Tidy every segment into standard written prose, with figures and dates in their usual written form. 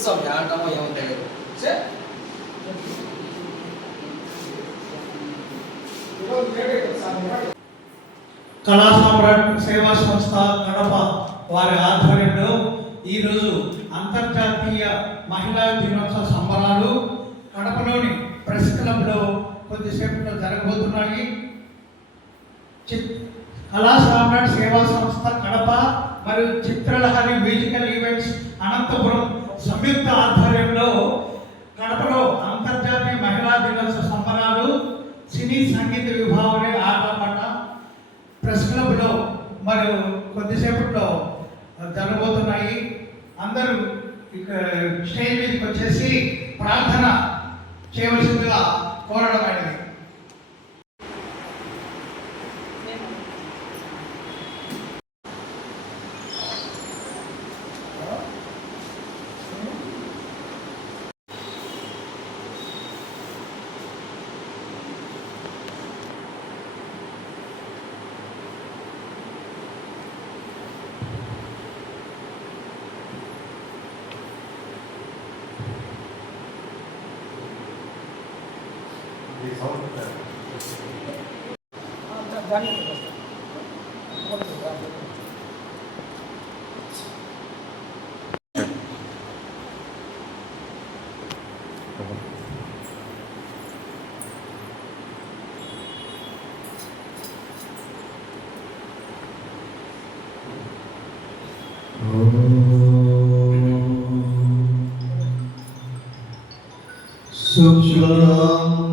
చూస్తాం ఏమంటామో ఏమో తెలియదు. కళా సామ్రాట్ సేవా సంస్థ కడప వారి ఆధ్వర్యంలో ఈరోజు అంతర్జాతీయ మహిళా దినోత్సవ సంబరాలు కడపలోని ప్రెస్ క్లబ్లో కొద్దిసేపట్లో జరగబోతున్నాయి. కళా సామ్రాట్ సేవా సంస్థ కడప మరియు చిత్రలహరి మ్యూజికల్ ఈవెంట్స్ అనంతపురం సంయుక్త ఆధ్వర్యంలో కడపలో అంతర్జాతీయ మహిళా దినోత్సవ సంబరాలు సినీ సంగీత విభాగంలో ఆటపాట ప్రెస్ క్లబ్లో మరియు కొద్దిసేపట్లో జరగబోతున్నాయి. అందరూ స్టేజ్ మీదకి వచ్చేసి ప్రార్థన చేయవలసిందిగా కోరడమైనది.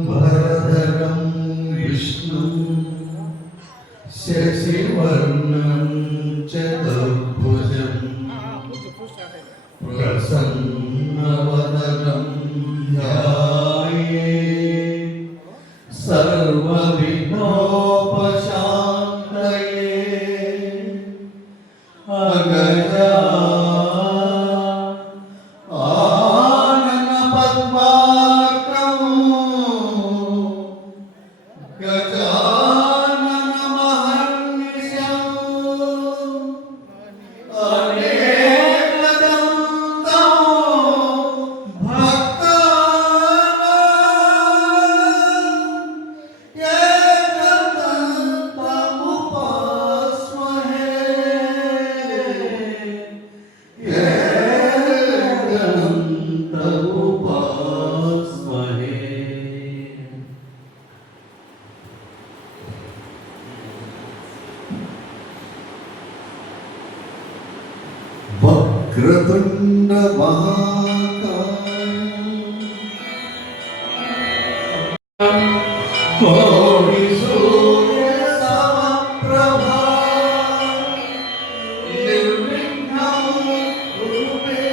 भरधरं विष्णुं शशिवर्णं चतुर्भुजं प्रसन्नवदनं ध्यायेत् सर्वविघ्नोपशान्तये अगजा वक्रतुंड महाकाय कोटि सूर्य समप्रभा निर्विघ्नं कुरु मे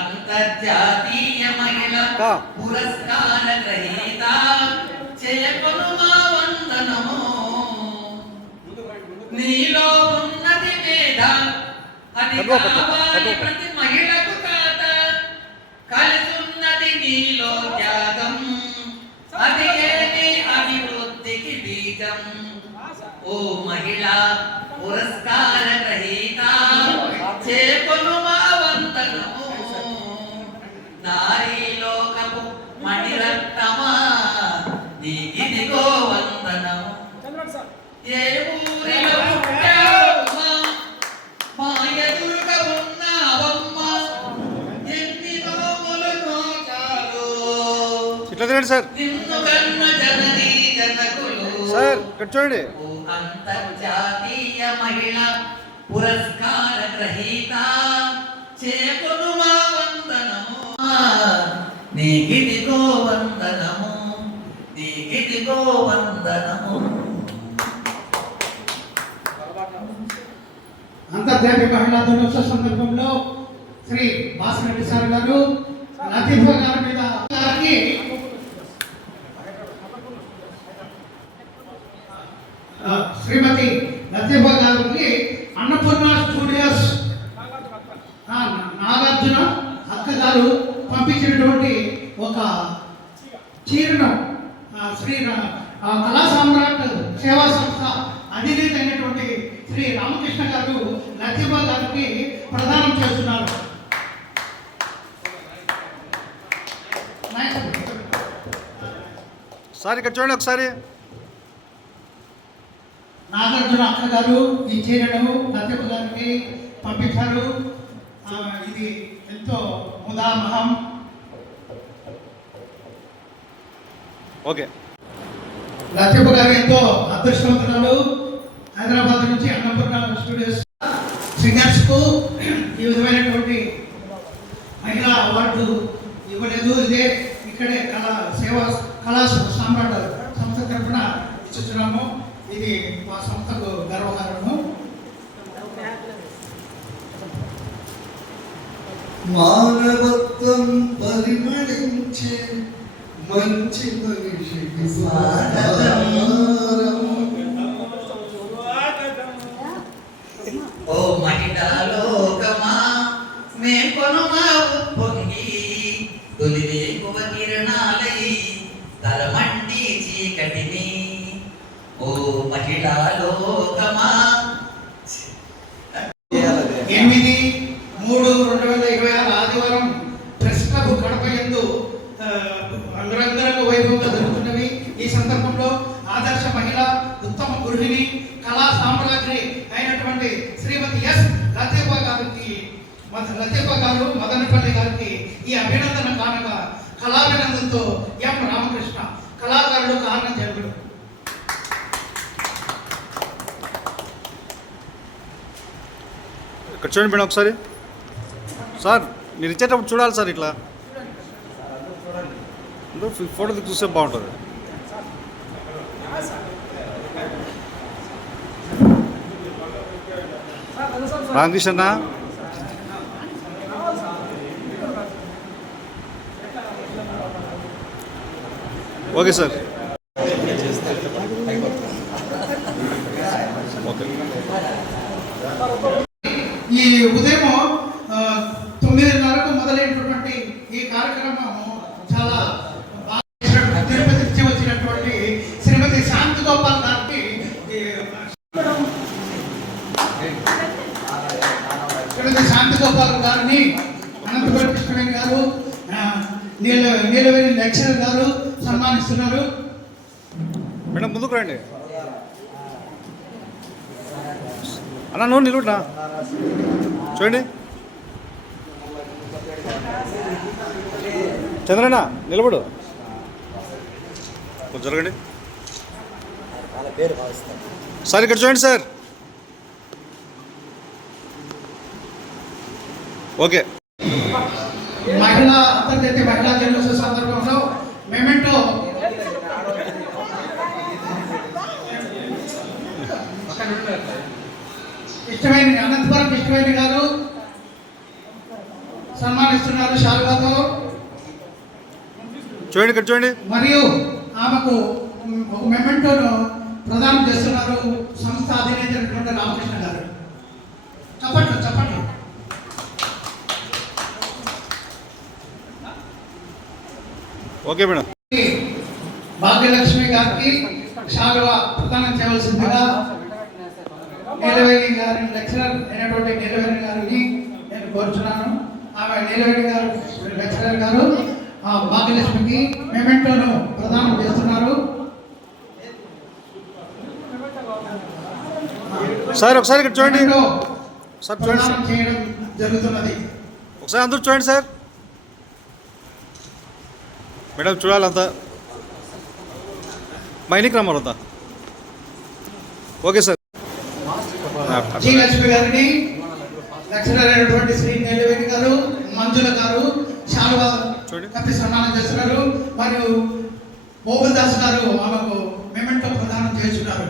అంతర్జాతీయ మహిళా పురస్కార గ్రహీత చేయకొను మా వందనము. నీలో ఉన్నది మేధ అది కావాలి ప్రతి మహిళకు కాత, కలిసున్నది నీలో త్యాగం అది ఏది అభివృద్ధికి బీజం. ఓ మహిళా పురస్కార గ్రహీత చేకొను మా వందనము. నారీ లోకపు మణిరత్నమా నీకిదిగో వందనము. ఏ ఊరిలో పుట్టావమ్మా మా ఎదురుగ ఉన్నావమ్మా, ఎన్ని నోములు నోచాలో నిన్ను కన్న జననీ జనకులు. చూడండి, అంతర్జాతీయ మహిళా పురస్కార గ్రహీత చేకొను మా వందనము. నీకిదిగో వందనము, నీకిదిగో వందనము. అంతర్జాతీయ మహిళా దినోత్సవ సందర్భంలో శ్రీ భాస్కర్ సార్ గారు లతీఫా గారి మీద గారికి శ్రీమతి లతీఫా గారికి అన్నపూర్ణ స్టూడియోస్ నాగార్జున అక్క గారు పంపించినటువంటి ఒక చీరను శ్రీ కళా సామ్రాట్ సేవా సంస్థ అధినేత అయినటువంటి శ్రీ రామకృష్ణ గారు లతీఫా గారికి ప్రదానం చేస్తున్నారు. సార్ ఇక్కడ చూడండి ఒకసారి. నాగార్జున అక్క గారు ఈ చీరను లతీఫా గారికి పంపించారు. ఇది ఎంతో ముదామహం. ఓకే, లతీఫా గారు ఎంతో అదృష్టవంతురాలు. హైదరాబాద్ నుంచి అన్నపూర్ణ స్టూడియోస్ సింగర్స్ కు ఈ విధమైనటువంటి మహిళా అవార్డు ఇవ్వలేదు. ఇదే ఇక్కడే కళా సామ్రాట్ సంస్థ తరఫున ఇస్తున్నాము. ఇది మా సంస్థకు గర్వకారణము. మానవత్వం పరిమళించే మంచి మనిషికి స్వాగతం. ఓ మహిళా లోకమా మేకొను మా ఉప్పొంగి తొలి వేకువ కిరణాలై తలమండి 8/3/2026 ఆదివారం ప్రెస్ క్లబ్ కడప యందు అంగరంగ వైభవంగా జరుగుతున్నవి. ఈ సందర్భంలో ఆదర్శ మహిళ, ఉత్తమ గృహిణి, కళా సామ్రాజ్ఞి అయినటువంటి శ్రీమతి ఎస్ లతీఫా గారు మదనపల్లి గారికి ఈ అభినందన కానుక కళాభినందనతో ఎం రామకృష్ణ కళాకారుడు కారణం జరుగుడు. ఇక్కడ చూడండి మేడం ఒకసారి. సార్ మీరు ఇచ్చేటప్పుడు చూడాలి సార్, ఇట్లా ఫోటో చూస్తే బాగుంటుంది. Ramakrishna okay sir. ఓకే. ఈ ఉదయం 9:30కు మొదలైనటువంటి ఈ కార్యక్రమము చాలా బాగా తిరుపతి నుంచి వచ్చినటువంటి శ్రీమతి శాంతి గోపాల్ గారికి, శ్రీమతి శాంతి గోపాల్ గారిని అనంతపురం కృష్ణవేణి గారు, నీలవేణి లెక్చరర్ గారు సన్మానిస్తున్నారు. మేడం ముందుకు రండి అన్న, నువ్వు నిలబడినా చూడండి. చంద్రన్న నిలబడు, కొంచెం జరగండి సార్. ఇక్కడ చూడండి సార్. ఓకే. అంతర్జాతీయ మహిళా దినోత్సవ సందర్భంలో మెమెంటో అనంతపురం కృష్ణవేణి గారు సన్మానిస్తున్నారు శాలువాతో. చూడండి ఇక్కడ చూడండి. మరియు ఆమెకు ఒక మెమెంటోను ప్రదానం చేస్తున్నారు సంస్థ అధినేత రామకృష్ణ గారు. చప్పట్లు చప్పట్లు. Okay madam. భాగ్యలక్ష్మి గారికి శాలువా ప్రదానం చేయవలసిందిగా నీలవేణి గారి లెక్చరర్ అయినటువంటి నీలవేణి గారిని నేను కోరుచున్నాను. ఆమె నీలవేణి గారు లెక్చరర్ గారు భాగ్యలక్ష్మికి మెమెంటోను ప్రదానం చేస్తున్నారు. సార్ ఒకసారి ఇక్కడ చూడండి సార్, చూడండి ప్రదానం చేయడం జరుగుతున్నది. ఒకసారి అందరూ చూడండి సార్. మేడం చూడాలంతా మైనిక్ రమ్మారంతా. Okay sir. జీ లక్ష్మి గారిని లెక్చరర్ అయినటువంటి శ్రీ నీలవేణి గారు, మంజుల గారు శాలువా కప్పి సన్మానం చేస్తున్నారు. మరియు మోహన్ దాస్ గారు ఆమెకు మెమెంటో ప్రదానం చేస్తున్నారు.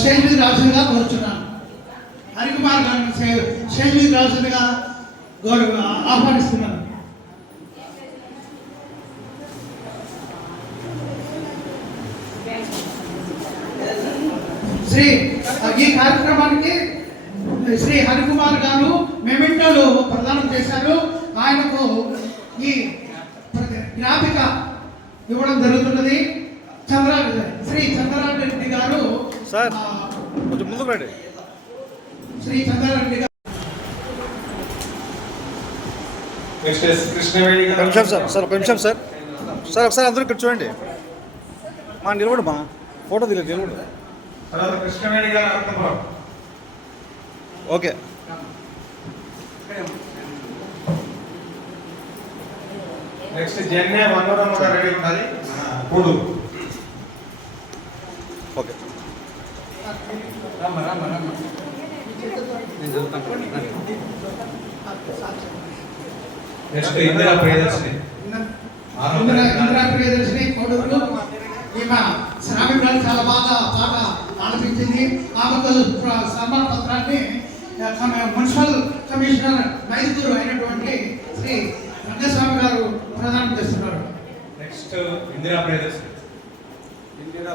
స్టేజ్ మీద రావాల్సిందిగా కోరుచున్నాను. హరికుమార్ గారిని స్టేజ్ మీద రావాల్సిందిగా ఆహ్వానిస్తున్నాను. ఈ కార్యక్రమానికి శ్రీ హరికుమార్ గారు మెమెంటోలు ప్రదానం చేశారు. ఆయనకు ఈ జ్ఞాపిక ఇవ్వడం జరుగుతున్నది. శ్రీ చంద్రారెడ్డి గారు సార్ కొంచెం ముందుకు రండి. శ్రీ చంద్రారెడ్డి గారు ఒక నిమిషం సార్. సార్ ఒక నిమిషం సార్. సార్ ఒకసారి అందరూ ఇక్కడ చూడండి. మా నిలబడు, మా ఫోటో తీయలేదు, నిలబడు. కృష్ణవేణి గారు అనంతపురం. ఓకే. నెక్స్ట్ జెన్నే మనోరమ గారు రెడీ ఉండాలి. కూడు. ఓకే. నెక్స్ట్ ఇందిరా ప్రియదర్శిని. ఇందిరా ప్రియదర్శిని కోడూరు. ఈమె శ్రామికులను చాలా బాగా పాట ఆలపించింది. ఆమెకు సన్మాన పత్రాన్ని మున్సిపల్ కమిషనర్ మైదుకూరు అయినటువంటి శ్రీ రంగస్వామి గారు ప్రదానం చేస్తున్నారు. నెక్స్ట్ ఇందిరా ప్రియదర్శిని.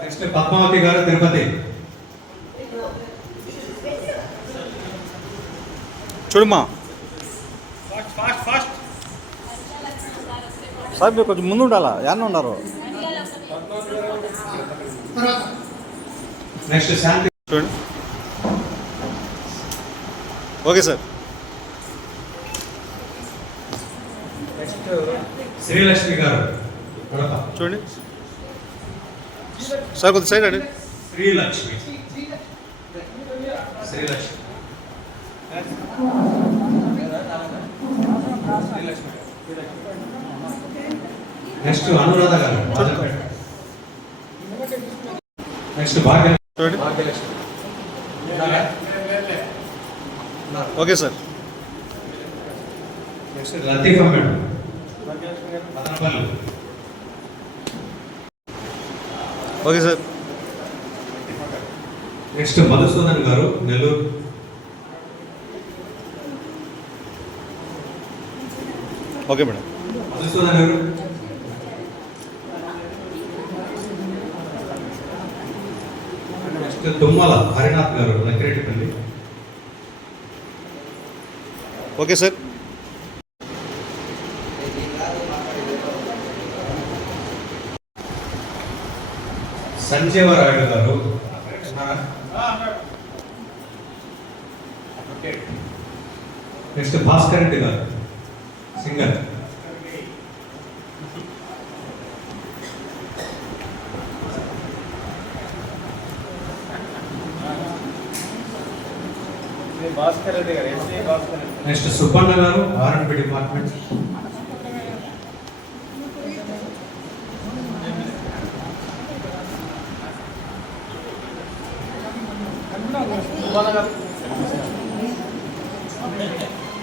నెక్స్ట్ పద్మావతి గారు తిరుపతి. చూడమ్మా సార్, మీరు కొంచెం ముందు ఉండాలా, యాన్న ఉన్నారు. తర్వాత నెక్స్ట్ శాంతి. చూడండి. Okay sir. నెక్స్ట్ శ్రీలక్ష్మి గారు కడప. చూడండి సార్, కొద్ది సైడ్ అండి. శ్రీలక్ష్మి. శ్రీలక్ష్మి. నెక్స్ట్ అనురాధ గారు రాజంపేట. నెక్స్ట్ భాగ్య. చూడండి. Bhagyalakshmi. Okay sir. Next Latifa madam Madanapalle. Okay sir. Next Madhusudan గారు నెల్లూరు. Okay madam. మధుసూదన్ గారు. నెక్స్ట్ తుమ్మల హరినాథ్ గారు లక్కిరెడ్డిపల్లి. Okay sir. సంజీవరాయుడు గారు. నెక్స్ట్ భాస్కర్ రెడ్డి గారు సింగర్. నెక్స్ట్ సుబ్బన్న గారు R and B department.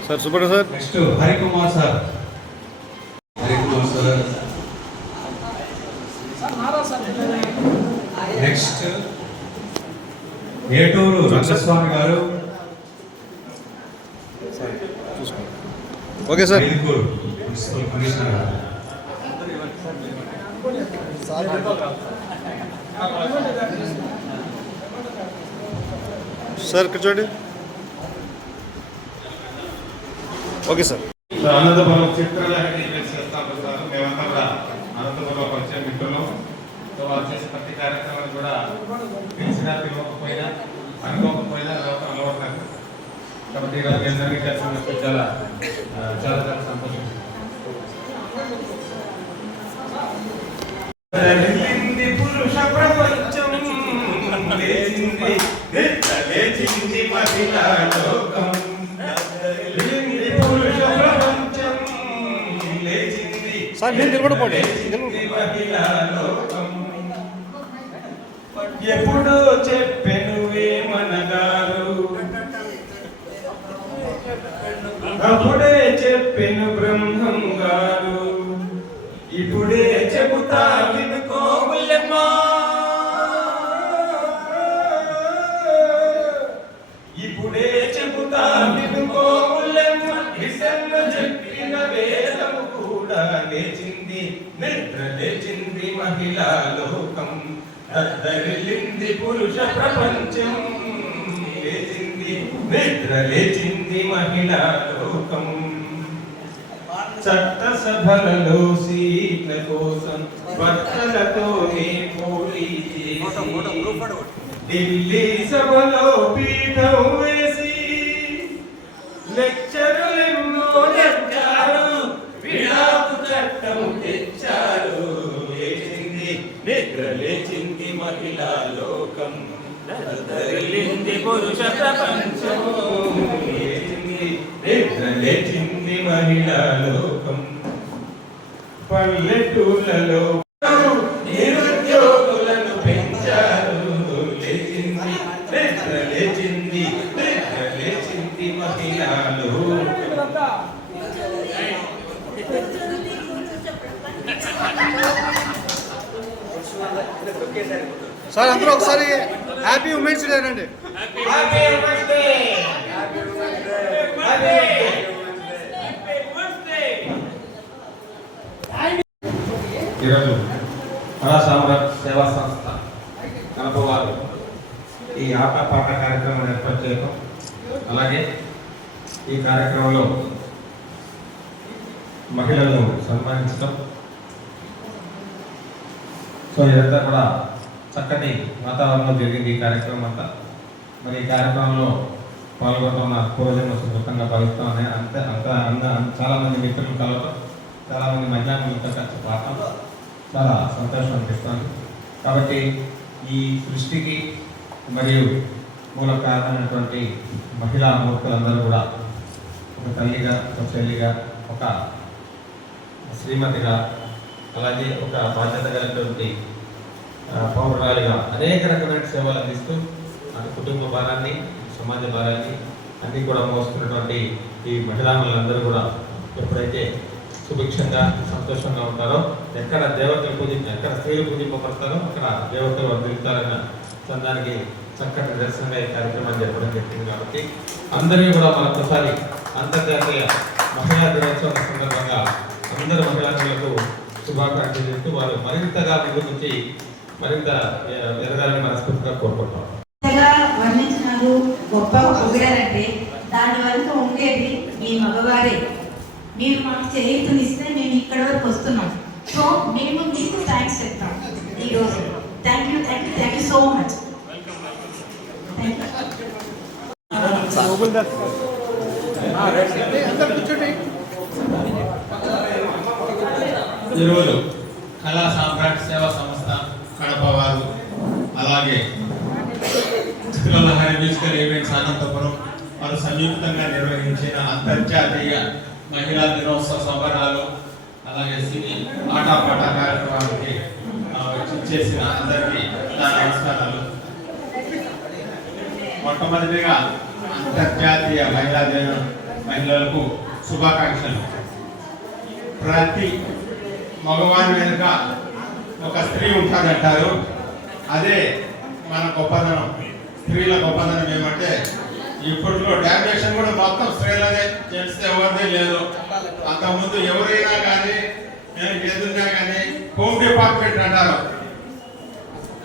Sir Subbanna sir. Next Harikumar sir. Harikumar sir. Next Eturu Rangaswamy గారు. Okay sir. ఐదుగురు మున్సిపల్ కమిషనర్ గారు. సార్ ఇక్కడ చూడండి. Okay sir. అనంతపురం చిత్రలహరి చేస్తాం సార్. మేమంతా కూడా అనంతపురంలో పరిచయం మిత్రులు. సో వాళ్ళు చేసే ప్రతి కార్యక్రమాన్ని కూడా పిలిచినా పిలవకపోయినా అనుకోకపోయినా అలవాటు. కాబట్టి ఈరోజు మీ అందరికీ కలిసి చాలా చాలా చాలా సంతోషం. పురుష ప్రపంచం లేచింది మహిళా లోకం. సార్ మీరు నిలబడిపోండి. ఎప్పుడో చెప్పెను వేమనగారు, అప్పుడే చెప్పెను బ్రహ్మం గారు, ఇప్పుడే చెబుతా వినుకోవులమ్మా, ఇప్పుడే చెబుతా వినుకోవులమ్మా. విసన్న చెప్పిన వేదము కూడా లేచింది, నిద్ర లేచింది మహిళా లోకం. దద్దరిల్లింది పురుష ప్రపంచం, లేచింది నిద్ర లేచింది మహిళా లోకం. చట్టసభలలో సీట్ల కోసం భర్తలతోనే పోటీ చేసి, ఢిల్లీ సభలో పీఠం వేసి లెక్చరులెన్నో నెచ్చారు, విడాకు చట్టం తెచ్చారు. లేచింది నిద్ర లేచింది మహిళా లోకం, దద్దరిల్లింది పురుష ప్రపంచం, లేచింది నిద్ర లేచింది మహిళా లోకం. పల్లెటూళ్ళలో నిరుద్యోగులను పెంచారు, లేచింది నిద్ర లేచింది, నిద్ర లేచింది మహిళా లోకం. సార్ అందరూ ఒకసారి హ్యాపీ ఉమెన్స్ డే అండి. ఈరోజు కళాసామ్రాట్ సేవా సంస్థ కడప వారు ఈ ఆట పాట కార్యక్రమాన్ని ఏర్పాటు చేయడం, అలాగే ఈ కార్యక్రమంలో మహిళలను సన్మానించడం, సో ఇదంతా కూడా చక్కటి వాతావరణంలో జరిగింది ఈ కార్యక్రమం అంతా. మరి ఈ కార్యక్రమంలో పాల్గొంటున్న పూర్వజన్మ సుకృతంగా భావిస్తామని చాలామంది మిత్రులు కలవడం, చాలామంది మహిళాములతో కలిసి పాడటం చాలా సంతోషం అనిపిస్తుంది. కాబట్టి ఈ సృష్టికి మరియు మూల కారణమైనటువంటి మహిళా మూర్తులందరూ కూడా ఒక తల్లిగా, ఒక చెల్లిగా, ఒక శ్రీమతిగా, అలాగే ఒక బాధ్యత కలిగినటువంటి పౌరురాలిగా అనేక రకమైన సేవలు అందిస్తూ అటు కుటుంబ భారాన్ని, సమాజ భారాన్ని అన్నీ కూడా మోస్తున్నటువంటి ఈ మహిళామణులందరూ కూడా ఎప్పుడైతే సుభిక్షంగా, సంతోషంగా ఉంటారో, ఎక్కడ దేవతలు ఎక్కడ స్త్రీలు పూజింపబడతారో అక్కడ దేవతలు వర్ధిల్లుతారన్న చందానికి చక్కటి నిదర్శనంగా ఈ కార్యక్రమాన్ని చెప్పడం జరిగింది. కాబట్టి అందరినీ కూడా మరొకసారి అంతర్జాతీయ మహిళా దినోత్సవం సందర్భంగా అందరు మహిళలకు శుభాకాంక్షలు చెప్తూ వారు మరింతగా ముందుకొచ్చి మరింత ఎదగాలని మనస్ఫూర్తిగా కోరుకుంటాం. వర్ణించినారు, గొప్ప పొగిడారంటే దాని వరకు ఉండేది మీ మగవారే. మీరు మాకు చేయూతనిస్తే మేము ఇక్కడ వరకు వస్తున్నాం. సో మేము మీకు థ్యాంక్స్ చెప్తాం ఈరోజు. Thank you so much. ఈరోజు కళా సామ్రాట్ సేవా సంస్థ కడప వారు, అలాగే చిత్రలహరి మ్యూజికల్ ఈవెంట్స్ అనంతపురం వారు సంయుక్తంగా నిర్వహించిన అంతర్జాతీయ మహిళా దినోత్సవ సంబరాలు, అలాగే సినీ ఆటపాట కార్యక్రమానికి చేసిన అందరికీ నా నమస్కారాలు. మొట్టమొదటిగా అంతర్జాతీయ మహిళా దినం మహిళలకు శుభాకాంక్షలు. ప్రతి మగవారి వెనుక ఒక స్త్రీ ఉంటారంటారు. అదే మన గొప్పదనం. స్త్రీల గొప్పదనం ఏమంటే ఇప్పట్లో డామినేషన్ కూడా మొత్తం స్త్రీలనే, జెంట్స్ ఎవరిదే లేదు. అంతకుముందు ఎవరైనా కానీ ఏదున్నా కానీ హోమ్ డిపార్ట్మెంట్ అంటారు,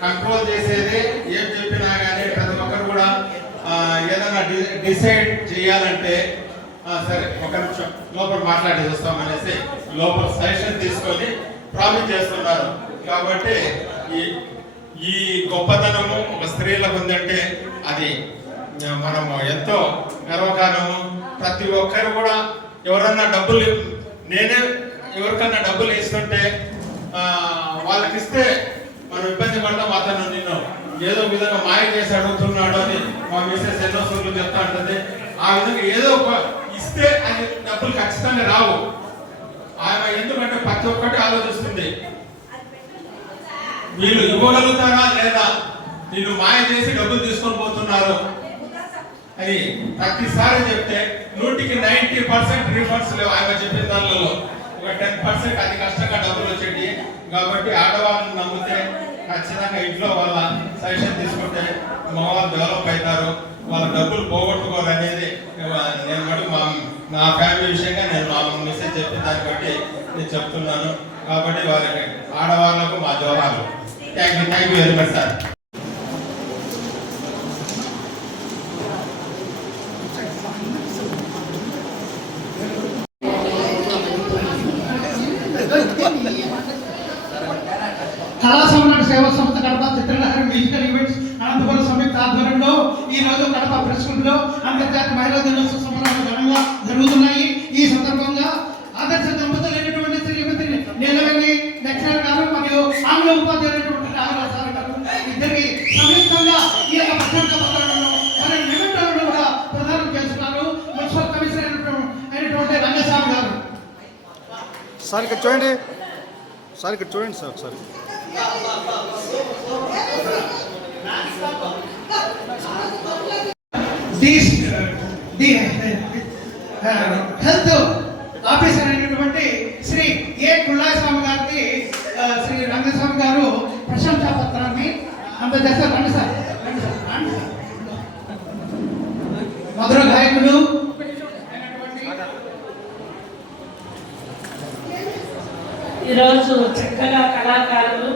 కంట్రోల్ చేసేది. ఏం చెప్పినా కానీ ప్రతి ఒక్కరు కూడా ఏదైనా డిసైడ్ చేయాలంటే సరే ఒక నిమిషం లోపల మాట్లాడి చూస్తామనేసి లోపల సజెషన్ తీసుకొని ప్రామిస్ చేస్తున్నారు. కాబట్టి ఈ గొప్పతనము ఒక స్త్రీలకు ఉందంటే అది మనము ఎంతో గర్వకారణము. ప్రతి ఒక్కరు కూడా ఎవరన్నా డబ్బులు, నేనే ఎవరికన్నా డబ్బులు ఇస్తుంటే వాళ్ళకి ఇస్తే మనం ఇబ్బంది పడతాం. అతను నిన్ను ఏదో విధంగా మాయ చేసి అడుగుతున్నాడు అని మా మిస్సెస్ ఎన్నో సూర్యులు చెప్తా ఉంటుంది. ఆ విధంగా ఏదో ఇస్తే అది డబ్బులు ఖచ్చితంగా రావు. ఆమె ఎందుకంటే ప్రతి ఒక్కటి ఆలోచిస్తుంది, వీళ్ళు ఇవ్వగలుగుతారా లేదా, వీళ్ళు మాయ చేసి డబ్బులు తీసుకొని పోతున్నారు అని ప్రతిసారి చెప్తే 100కి 90% రిఫండ్స్ లేవు. ఆమె చెప్పిన దానిలో ఒక 10% అతి కష్టంగా డబ్బులు వచ్చేటి. కాబట్టి ఆడవాళ్ళని నమ్మితే ఖచ్చితంగా ఇంట్లో వాళ్ళ సజెషన్ తీసుకుంటే మగవాళ్ళు డెవలప్ అవుతారు, వాళ్ళ డబ్బులు పోగొట్టుకోరు అనేది నేను మటు నా ఫ్యామిలీ విషయంగా నేను మా మెసేజ్ చెప్పిన దాన్ని బట్టి నేను చెప్తున్నాను. కాబట్టి వాళ్ళకి ఆడవాళ్ళకు మా జోహాలు. Thank you very much sir. Kala Samrat Seva Sanstha Kadapa, Chitralahari musical events Anantapur సంయుక్త ఆధ్వర్యంలో ఈ రోజు కడప ప్రెస్ క్లబ్లో అంతర్జాతీయ మహిళా దినోత్సవ సంబరాలు ఘనంగా జరుగుతున్నాయి. ఈ సందర్భంగా ఆదర్శ దంపతులైనటువంటి శ్రీమతి నీలవేణి లక్ష్మణ్ గారు మరియు ఆంగ్ల ఉపాధ్యాయులైనటువంటి రాఘవసారి గారు ఇద్దరికి సంయుక్తంగా ఈ యొక్క ప్రశంసా పత్రాలను మరియు నిమిత్తాలను కూడా ప్రదానం చేస్తున్నారు. మున్సిపల్ కమిషనర్ అయినటువంటి రంగస్వామి గారు. సార్ ఇక్కడ చూడండి, సార్ ఇక్కడ చూడండి సార్ ఒకసారి. హెల్త్ ఆఫీసర్ అయినటువంటి శ్రీ ఏ కుళ్ళాస్వామి గారికి శ్రీ రంగస్వామి గారు ప్రశంసా పత్రాన్ని అందజేస్తారు. రండి సార్. మధుర గాయకులు ఈరోజు చక్కగా కళాకారులు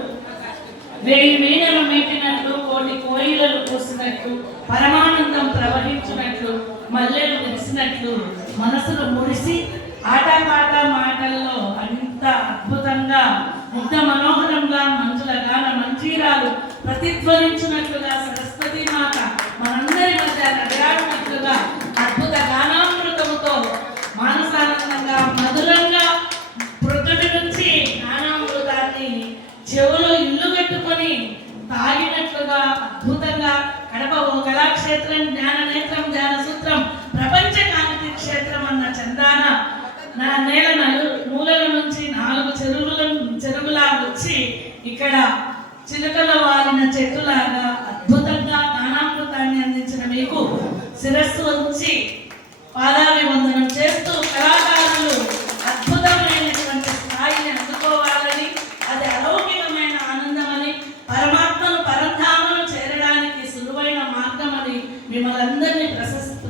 1000 వీణలు మీటినట్లు, కోటి కోయిలలు కూసినట్లు, పరమానందం ప్రవహించినట్లు, మల్లెలు విరిసినట్లు మనసులు మురిసి ఆటపాట మాటల్లో అంత అద్భుతంగా ముగ్ధ మనోహరంగా మంచుల గాన మంజీరాలు ప్రతి ప్రతిధ్వనించినట్లుగా సరస్వతి మాత మనందరి మధ్య నడయాడినట్లుగా అద్భుత గానామృతముతో మానసానందంగా మధురంగా ప్రొద్దుటి నుంచి జ్ఞానామృతాన్ని చెవులో ఇల్లు కట్టుకొని తాగినట్లుగా అద్భుతంగా కడప ఓ కళాక్షేత్రం, జ్ఞాన నేత్రం, ధ్యాన సూత్రం, ప్రపంచ కాంతి క్షేత్రం అన్న చందాన నా నేల మూలల నుంచి 4 చెరువులా వచ్చి ఇక్కడ చిలుకల వాలిన చెట్టులాగా అద్భుతంగా జ్ఞానామృతాన్ని అందించిన మీకు శిరస్సు ఉంచి పాదాభివందనం చేస్తూ కళాకారులు అద్భుతమైనటువంటి స్థాయిని అందుకోవాలని, అది అలౌకికమైన ఆనందమని, పరమాత్మను పరంధామను చేరడానికి సులువైన మార్గమని మిమ్మల్ని అందరినీ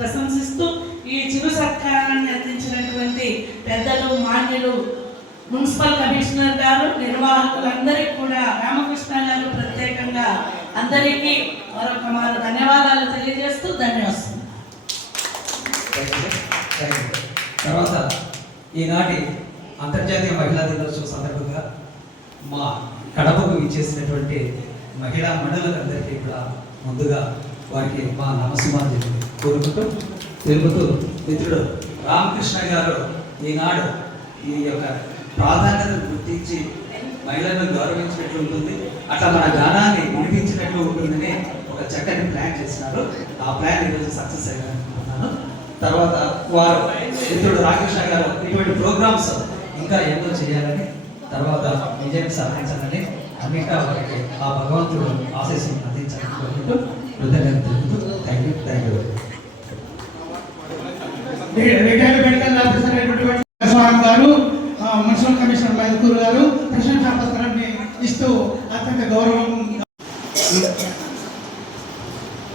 ప్రశంసిస్తూ ఈ చిరు సత్కారాన్ని అందించినటువంటి పెద్దలు, మాన్యులు, మున్సిపల్ కమిషనర్ గారు, నిర్వాహకులందరికీ కూడా రామకృష్ణ గారు ప్రత్యేకంగా అందరికీ మరొక మారు ధన్యవాదాలు తెలియజేస్తూ ధన్యవాదాలు. తర్వాత ఈనాటి అంతర్జాతీయ మహిళా దినోత్సవం సందర్భంగా మా కడపకు ఇచ్చేసినటువంటి మహిళా మండలందరికీ కూడా ముందుగా వారికి మా నమస్కారం కోరుకుంటూ తెలుపుతూ, మిత్రుడు రామకృష్ణ గారు ఈనాడు ఈ యొక్క ప్రాధాన్యతను గుర్తించి మహిళలను గౌరవించినట్లు ఉంటుంది, అట్లా మన గానాన్ని వినిపించినట్లు ఉంటుందని ఒక చక్కని ప్లాన్ చేసినారు. ఆ ప్లాన్ ఈరోజు సక్సెస్ అయ్యాలనుకుంటున్నాను. తర్వాత వారు మిత్రుడు రామకృష్ణ గారు ఇటువంటి ప్రోగ్రామ్స్ ఇంకా ఎన్నో చేయాలని, తర్వాత విజయం సాధించాలని, అన్నింటా వారికి ఆ భగవంతుడు ఆశీస్సులు అందించాలని కోరుకుంటూ కృతజ్ఞతలు తెలుపుతూ thank you. Retired medical officer అయినటువంటి స్వామి గారు, మున్సిపల్ కమిషనర్ మైదుకూరు గారు ప్రశంసా పత్రాన్ని ఇస్తూ అత్యంత గౌరవం.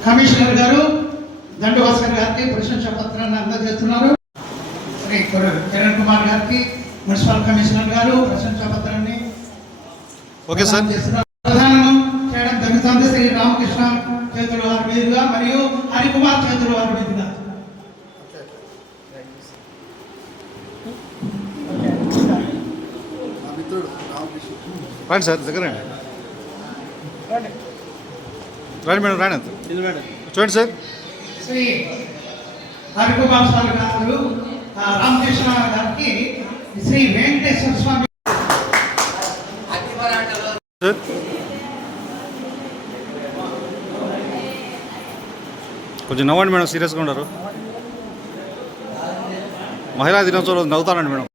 కమిషనర్ గారు దండవాస్కర్ గారికి ప్రశంసా పత్రాన్ని అందజేస్తున్నారు. శ్రీ కిరణ్ కుమార్ గారికి మున్సిపల్ కమిషనర్ గారు ప్రశంసా పత్రాన్ని ఓకే సార్ ప్రధానం చేయడం జరుగుతుంది. శ్రీ రామకృష్ణ చేతుల వారి మీదుగా మరియు హరికుమార్ చేతుల వారి మీదుగా. రండి సార్, దగ్గర రండి. రండి మేడం, రాండి అంత చూడండి సార్. శ్రీ హరికుమార్ సార్ గారు రామకృష్ణ గారికి శ్రీ వెంకటేశ్వర స్వామి సార్. కొంచెం నవ్వండి మేడం, సీరియస్గా ఉండరు. మహిళా దినోత్సవం రోజు నవ్వుతానండి మేడం.